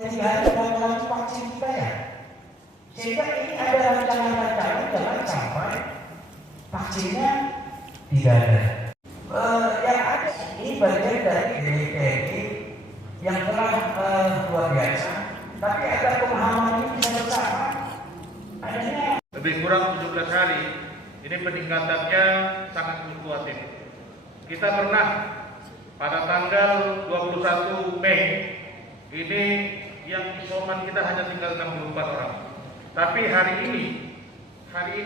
Tidak ada lagi vaksin kita ya. Sehingga ini ada rancangan-rancangan jangan sampai vaksinnya tidak ada. Yang ada ini bagian dari DPD yang telah luar biasa. Tapi ada pemahaman ini bisa bersama. Adanya lebih kurang 17 hari. Ini peningkatannya sangat fluktuatif. Kita pernah pada tanggal 21 Mei ini yang isoman kita hanya tinggal 64 orang. Tapi hari ini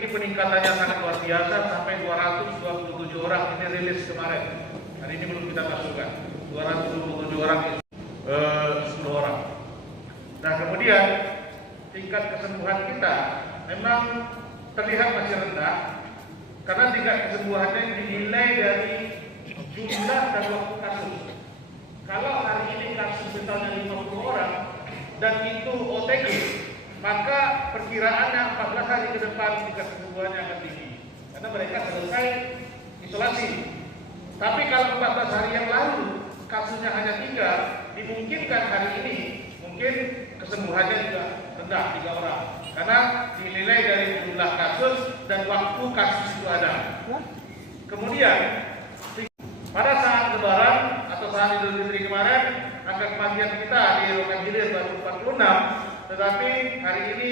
peningkatannya sangat luar biasa sampai 227 orang. Ini rilis kemarin. Hari ini belum kita masukkan. 227 orang 10 orang. Nah, kemudian tingkat kesembuhan kita memang terlihat masih rendah karena tingkat kesembuhannya dinilai dari jumlah dan waktu kasus. Kalau hari ini kasus misalnya 50 orang dan itu OTG, maka perkiraannya 14 hari ke depan tingkat kesembuhannya akan tinggi karena mereka selesai isolasi. Tapi kalau 14 hari yang lalu kasusnya hanya 3, dimungkinkan hari ini mungkin kesembuhannya juga rendah 3 orang karena dinilai dari jumlah kasus dan waktu kasus itu ada. Kemudian pada saat Lebaran atau saat Idul Fitri kemarin, angka kematian kita di Rokan Hilir baru 46, tetapi hari ini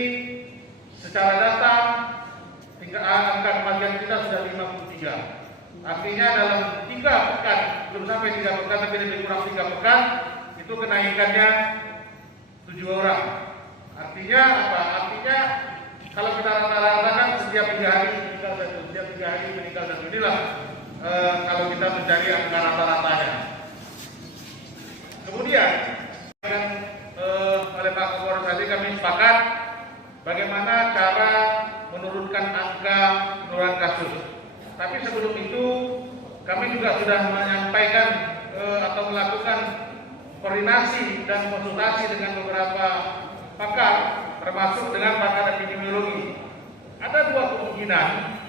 secara data angka kematian kita sudah 53. Artinya dalam 3 pekan, belum sampai 3 pekan tapi lebih kurang 3 pekan, itu kenaikannya 7 orang. Artinya apa? Artinya kalau kita rata-ratakan setiap 3 hari meninggal satu, setiap 3 hari meninggal satu. Inilah kalau kita mencari angka rata-ratanya. Kemudian oleh Pak Kapolres tadi kami sepakat bagaimana cara menurunkan angka penurunan kasus. Tapi sebelum itu kami juga sudah menyampaikan atau melakukan koordinasi dan konsultasi dengan beberapa pakar, termasuk dengan pakar epidemiologi. Ada dua kemungkinan.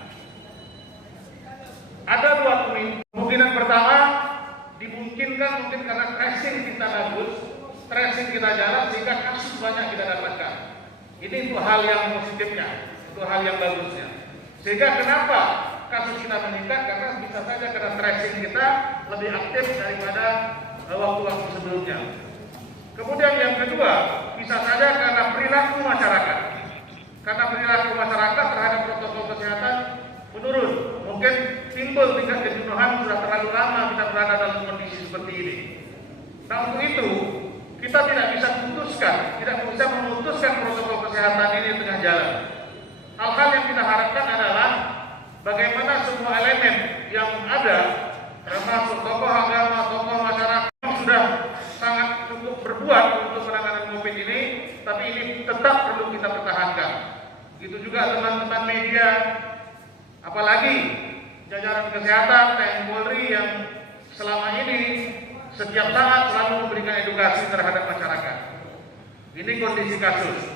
Kemungkinan pertama dimungkinkan mungkin karena tracing kita bagus, tracing kita jalan sehingga kasus banyak kita dapatkan. Ini itu hal yang positifnya, itu hal yang bagusnya. Sehingga kenapa kasus kita meningkat? Karena bisa saja karena tracing kita lebih aktif daripada waktu-waktu sebelumnya. Kemudian yang kedua, bisa saja karena perilaku masyarakat. Karena perilaku masyarakat terhadap protokol kesehatan menurun. Mungkin timbul tingkat kejenuhan sudah terlalu lama kita berada dalam kondisi seperti ini. Nah, untuk itu kita tidak bisa memutuskan protokol kesehatan ini di tengah jalan. Hal-hal yang kita harapkan adalah bagaimana semua elemen yang ada, termasuk tokoh agama, tokoh masyarakat sudah sangat cukup berbuat untuk penanganan COVID ini, tapi ini tetap perlu kita pertahankan. Begitu juga teman-teman media, apalagi jajaran kesehatan TNI Polri yang selama ini setiap saat selalu memberikan edukasi terhadap masyarakat. Ini kondisi kasus.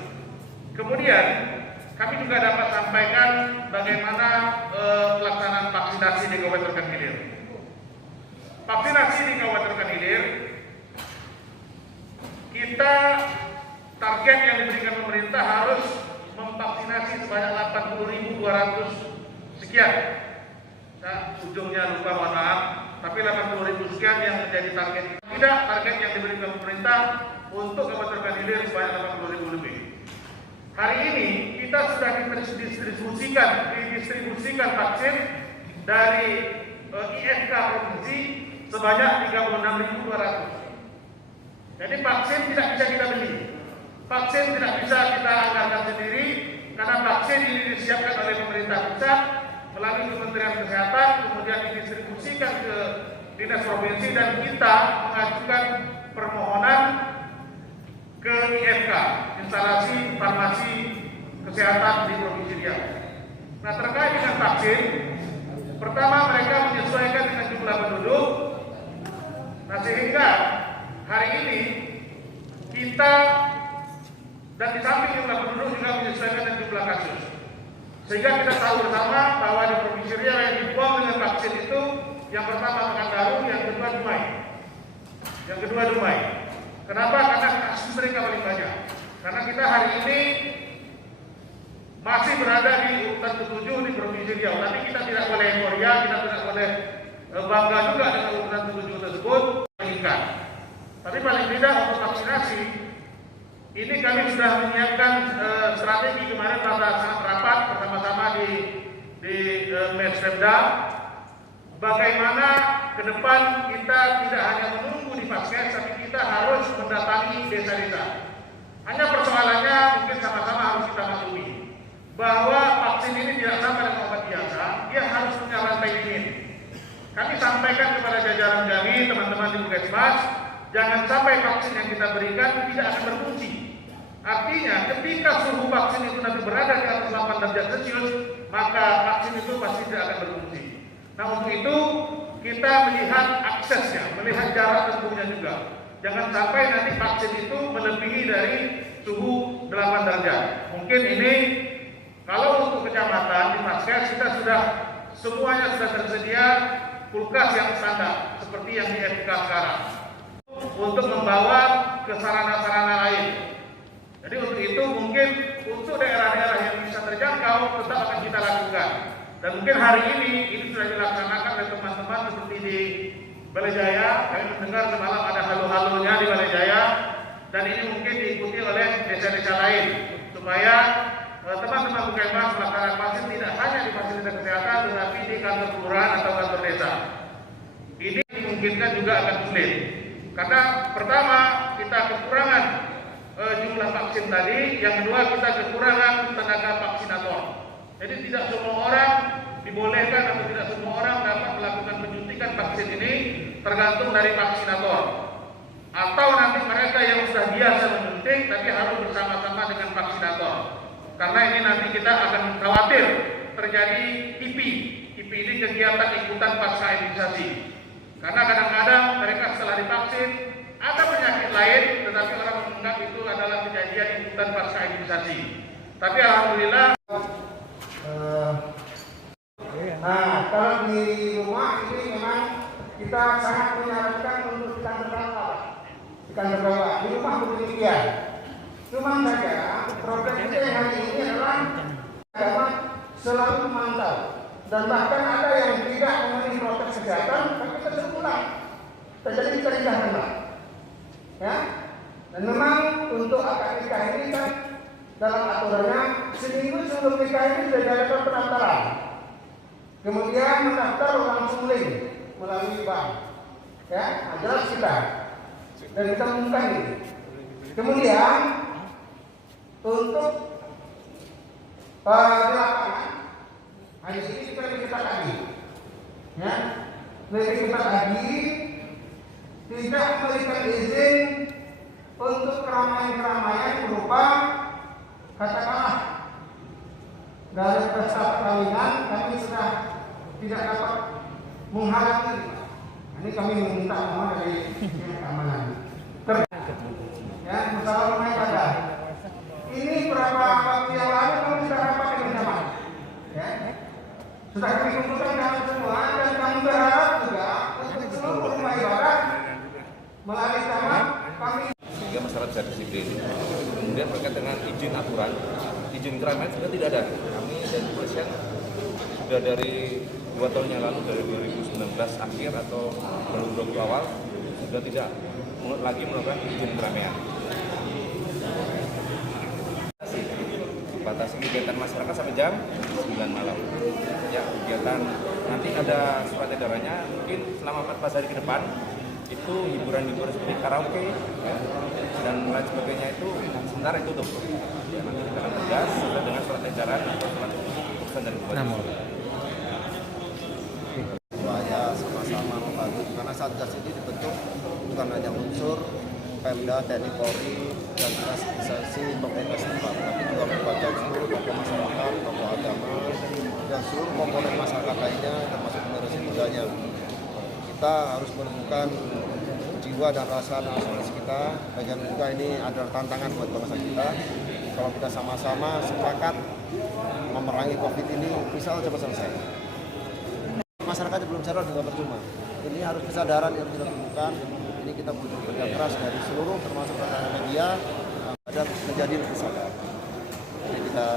Kemudian kami juga dapat sampaikan bagaimana pelaksanaan vaksinasi di Kabupaten Rokan Hilir. Vaksinasi di Kabupaten Rokan Hilir, kita target yang diberikan pemerintah harus memvaksinasi sebanyak 80.200 sekian. Nah, ujungnya lupa, mohon maaf, tapi 80.000 sekian yang menjadi target. Tidak, target yang diberikan pemerintah untuk Kabupaten Rokan Hilir sebanyak 80.000 lebih. Hari ini kita sudah didistribusikan vaksin dari IFK provinsi sebanyak 36.200. Jadi vaksin tidak bisa kita beli, vaksin tidak bisa kita anggarkan sendiri karena vaksin ini disiapkan oleh pemerintah pusat melalui Kementerian Kesehatan, kemudian didistribusikan ke dinas provinsi dan kita mengajukan permohonan ke IFK, instalasi farmasi kesehatan di Provinsi Riau. Nah, terkait dengan vaksin, pertama mereka menyesuaikan dengan jumlah penduduk. Nah, sehingga hari ini kita dan di samping jumlah penduduk juga menyesuaikan dengan jumlah kasus. Sehingga kita tahu bersama bahwa di Provinsi Riau yang dibuang dengan vaksin itu yang pertama Pekanbaru, yang kedua Dumai. Kenapa? Karena kasus mereka paling banyak. Karena kita hari ini masih berada di urutan ke-7 di Provinsi Riau. Tapi kita tidak boleh euforia, kita tidak boleh bangga juga dengan urutan ke-7 tersebut. Meningkat. Tapi paling tidak untuk vaksinasi, ini kami sudah menyiapkan strategi kemarin pada saat rapat bersama-sama di Medspemda. Bagaimana ke depan kita tidak hanya menunggu di vaskes, tapi kita harus mendatangi desa-desa. Hanya persoalannya mungkin sama-sama harus kita maklumi bahwa vaksin ini tidak sama dengan obat biasa, dia harus punya rantai dingin. Kami sampaikan kepada jajaran kami, teman-teman di Puskesmas, jangan sampai vaksin yang kita berikan tidak akan berfungsi. Artinya ketika suhu vaksin itu nanti berada di atas 8 derajat Celcius, maka vaksin itu pasti tidak akan berfungsi. Nah, untuk itu kita melihat aksesnya, melihat jarak tempuhnya juga. Jangan sampai nanti vaksin itu melebihi dari suhu 8 derajat. Mungkin ini kalau untuk kecamatan di Vaskes kita sudah semuanya sudah tersedia kulkas yang standar seperti yang di FK sekarang untuk membawa ke sarana-sarana lain. Jadi untuk itu mungkin untuk daerah-daerah yang bisa terjangkau tetap akan kita lakukan. Dan mungkin hari ini sudah dilaksanakan oleh teman-teman seperti di Balai Jaya. Kami mendengar semalam ada halo-halonya di Balai Jaya, dan ini mungkin diikuti oleh desa-desa lain supaya teman-teman Puskesmas melaksanakan vaksin tidak hanya di fasilitas kesehatan, tetapi di kantor kelurahan atau kantor desa. Ini dimungkinkan juga akan sulit karena pertama kita kekurangan jumlah vaksin tadi, yang kedua kita kekurangan tenaga vaksinator. Jadi tidak semua orang dibolehkan atau tidak semua orang dapat melakukan penyuntikan vaksin ini, tergantung dari vaksinator. Atau nanti mereka yang sudah biasa menyuntik tapi harus bersama-sama dengan vaksinator. Karena ini nanti kita akan khawatir terjadi KIPI. KIPI ini kegiatan ikutan pasca imunisasi. Karena kadang-kadang mereka setelah divaksin ada penyakit lain, tetapi orang menganggap itu adalah kejadian ikutan pasca imunisasi. Tapi alhamdulillah. Nah, kalau di rumah ini memang kita sangat menyarankan untuk di kantor bawah. Di kantor bawah, di rumah demikian. Cuma saja program kita yang hari ini adalah agama selalu memantau, dan bahkan ada yang tidak memenuhi protokol kesehatan, tapi tetap pulang. Terjadi keterikatan, ya. Dan memang untuk akad nikah ini kan dalam aturannya seminggu sebelum nikah ini sudah diadakan pendaftaran. Kemudian mendaftar langsung link melalui bank, ya, jelas kita dan kita umumkan ini. Kemudian untuk di lapangan hari ini kita lebih ketat lagi, ya, lebih ketat lagi, tidak memberikan izin untuk keramaian-keramaian berupa katakanlah dari pesta perkawinan kami sudah tidak dapat menghalangi. Ini kami meminta mohon dari keamanan. Ya, masalah rumah ibadah. Ini berapa waktu yang lalu kami sudah rapat dengan jamaah. Ya, sudah kami kumpulkan kami semua, dan kami berharap juga untuk seluruh rumah ibadah melalui jamaah kami. Sehingga masyarakat bisa disiplin. Kemudian berkaitan dengan izin aturan, izin keramaian sudah tidak ada. Kami dari kepolisian sudah dari 2 tahun yang lalu, dari 2019 akhir atau 2020 awal sudah tidak lagi melakukan izin keramaian. Batasi kegiatan masyarakat sampai jam 9 malam. Ya, kegiatan nanti ada surat edarannya, mungkin selama 14 hari ke depan itu hiburan-hiburan seperti karaoke, ya, dan lain sebagainya itu sementara ditutup. Ya, nanti kita akan tegas sesuai dengan surat edaran atau surat keputusan dari bupati. Supaya sama-sama membantu, karena Satgas ini dibentuk bukan hanya unsur Pemda, TNI, Polri, dan organisasi pemerintah setempat, tapi juga melibatkan seluruh tokoh masyarakat, tokoh agama, dan seluruh komponen masyarakat lainnya, termasuk generasi mudanya. Kita harus menemukan jiwa dan rasa nasionalis kita. Bagian juga ini adalah tantangan buat bangsa kita. Kalau kita sama-sama sepakat memerangi COVID ini, bisa cepat selesai. Masyarakat belum sadar juga percuma. Ini harus kesadaran yang kita temukan. Ini ini kita butuh kerja keras dari seluruh termasuk rekan media agar menjadi lebih sadar. Jadi kita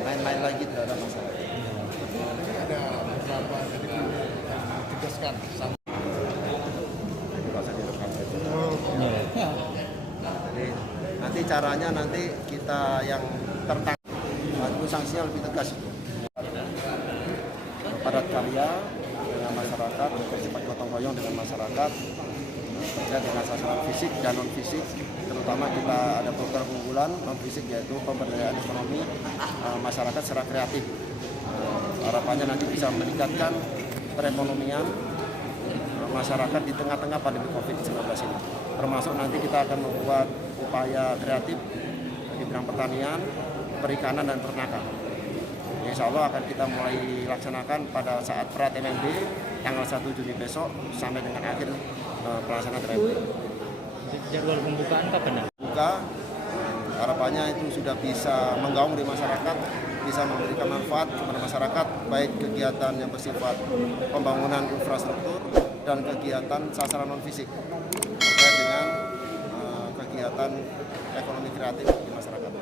main-main lagi tidak ada masalah. Ini ada beberapa jadi ditegaskan sama. Jadi nanti caranya nanti kita yang tertangkap itu sanksinya lebih tegas itu. Padat karya dengan masyarakat, bersifat gotong royong dengan masyarakat, dan dengan sasaran fisik dan non fisik. Terutama kita ada program unggulan non fisik yaitu pemberdayaan ekonomi masyarakat secara kreatif. Harapannya nanti bisa meningkatkan perekonomian masyarakat di tengah-tengah pandemi COVID-19 ini. Termasuk nanti kita akan membuat upaya kreatif di bidang pertanian, perikanan, dan peternakan. Insya Allah akan kita mulai laksanakan pada saat Prat MMB tanggal 1 Juni besok sampai dengan akhir pelaksanaan MMB. Jadwal pembukaan kapan? Buka, harapannya itu sudah bisa menggaung di masyarakat, bisa memberikan manfaat kepada masyarakat, baik kegiatan yang bersifat pembangunan infrastruktur dan kegiatan sasaran non fisik terkait dengan kegiatan ekonomi kreatif di masyarakat.